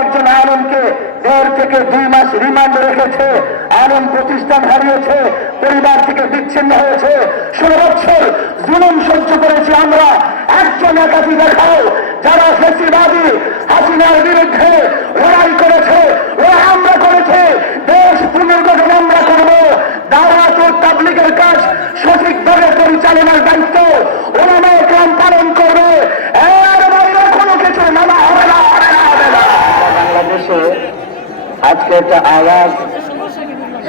একজন আলমকে দেড় থেকে দুই মাস রিমান্ড রেখেছে, আলম প্রতিষ্ঠান হারিয়েছে, পরিবার থেকে বিচ্ছিন্ন হয়েছে। ষোলো বছর জুলুম সহ্য করেছি আমরা। একজন একাধি দেখাও, যারা ফেসিবাদী, হাসিনার বিরুদ্ধে লড়াই করেছে, ওরা আমরা করেছে। দেশ পুনর্গঠন আমরা করব। দাওয়াত ও তাবলিগের কাজ সঠিকভাবে পরিচালনার দায়িত্ব। ওলামা আজকে একটা আওয়াজ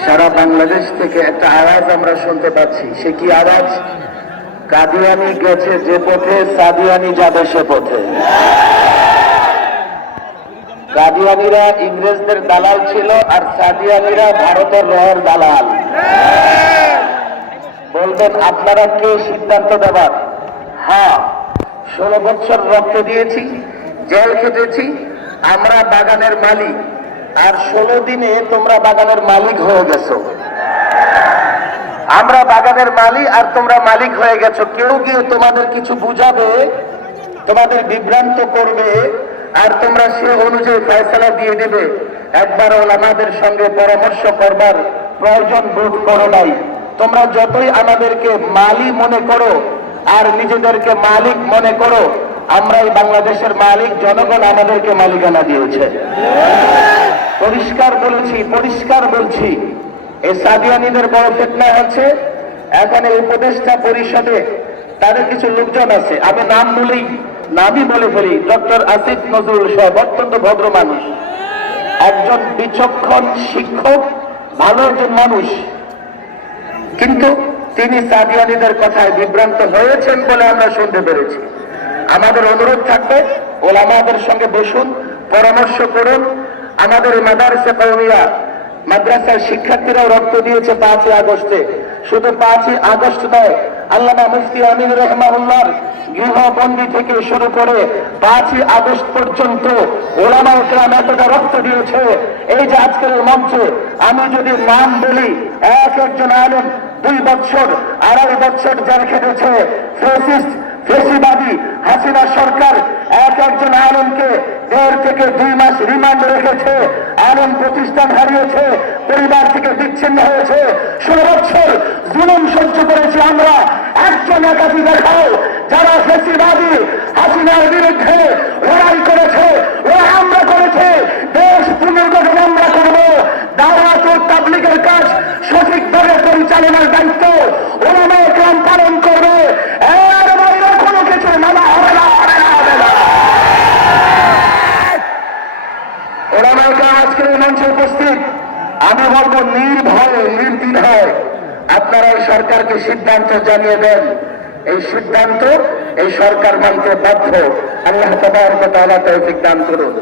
সারা বাংলাদেশ থেকে একটা আওয়াজ আমরা শুনতে পাচ্ছি। সে কি আওয়াজ? কাদিয়ানি গেছে যে পথে, সাদিয়ানি যাবে সে পথে। কাদিয়ানিরা ইংরেজদের দালাল ছিল আর সাদিয়ানিরা ভারতের রয়ের দালাল। বলবেন, আপনারা কে সিদ্ধান্ত দেবার? হ্যাঁ ষোলো বছর রক্ত দিয়েছি, জেল খেটেছি, আমরা বাগানের মালিক। আর ষোলো দিনে তোমরা বাগানের মালিক হয়ে গেছো। আমরা বাগানের মালিক আর তোমরা মালিক হয়ে গেছো। কেউ কেউ তোমাদের কিছু বুঝাবে, তোমাদের বিভ্রান্ত করবে, আর তোমরা সে অনুযায়ী ফয়সলা দিয়ে দেবে। একবার আমাদের সঙ্গে পরামর্শ করবার প্রয়োজন বোধ করো নাই। তোমরা যতই আমাদেরকে মালি মনে করো, আর নিজেদেরকে মালিক মনে করো আমরা এই বাংলাদেশের মালিক, জনগণ আমাদেরকে মালিকানা দিয়েছে। পরিষ্কার বলেছি, পরিষ্কার বলছি। এই সাদিয়ানিদের বড় ফেতনা হচ্ছে, এখানে উপদেষ্টা পরিষদে তাদের কিছু লোকজন আছে। আমি নাম বলেই নামই বলে ফেলি, ডক্টর আসিফ নজরুল সাহেব, অত্যন্ত ভদ্র মানুষ। একজন বিচক্ষণ শিক্ষক, ভালো একজন মানুষ। কিন্তু তিনি সাদিয়ানিদের কথায় বিভ্রান্ত হয়েছেন বলে আমরা শুনতে পেরেছি। আমাদের অনুরোধ থাকবে, ওলামাদের সঙ্গে বসুন, পরামর্শ করুন আমাদের মাদারসে কৌমিয়া মাদ্রাসার শিক্ষার্থীরাও রক্ত দিয়েছে পাঁচই আগস্টে। শুধু পাঁচই আগস্ট নয়, আল্লামা মুফতি আমিন রহমাউল্লার গৃহবন্দী থেকে শুরু করে পাঁচই আগস্ট পর্যন্ত ওলামা একরাম এতটা রক্ত দিয়েছে। এই যে আজকের মঞ্চে আমি যদি নাম বলি, এক একজন আলম দুই বছর আড়াই বছর জেল খেটেছে। ফেসিস্ট ফেসিবাদী হাসিনা সরকার এক একজন আলমকে দেড় থেকে দুই মাস রিমান্ড রেখেছে আলম প্রতিষ্ঠান হারিয়েছে, পরিবার থেকে বিচ্ছিন্ন হয়েছে। ষোলো বছর জুলুম সহ্য করেছি আমরা। একজন একাধি দেখাও, যারা ফেসিবাদী, হাসিনার বিরুদ্ধে লড়াই করেছে ওরা আমরা করেছে। দেশ পুনর্গঠন আমরা করব। দাওয়াত ও তাবলিগের কাজ সঠিকভাবে পরিচালনার দায়িত্ব। ওলামা মঞ্চে উপস্থিত। আমি বলব নির্ভয়ে, নির্দ্বিধায় আপনারা এই সরকারকে সিদ্ধান্ত জানিয়ে দেন। এই সিদ্ধান্ত, এই সরকার মানতে বাধ্য। আল্লাহ তবার তৌফিক দান করুন।